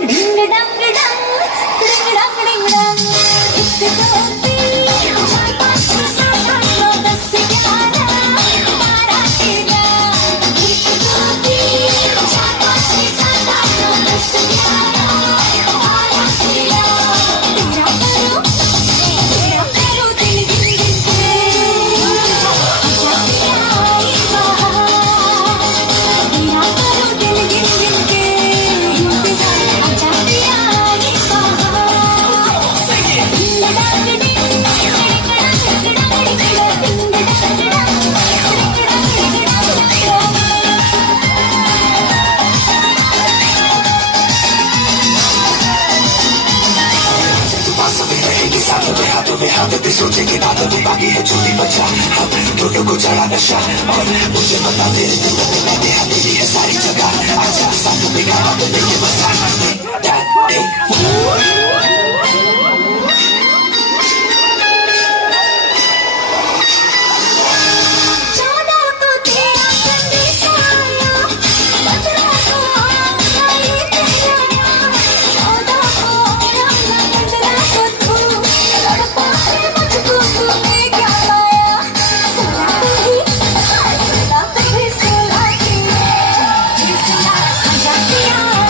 डिंग डंग डंग डिंग डंग डिंग डंग एक दो तीन चार पाँच छः सात आठ नौ 10 11 12 13 एक दो तीन चार पाँच छः सात आठ नौ 10 11 12 13 तेरा करो दिल गिन गिन के आजा पिया आई बहार तेरा करो दिल गिन गिन के इंतजार आजा पिया आई बहार डिंग डंग डिंग डिंग डंग डिंग डंग डिंग डंग तू पास में रहेगी साथ में हाथों में हाथ दे सोचेंगे बातों में बाकी है चोरी बचा हम दोनों को चढ़ा नशा और मुझे बता तेरे दिल में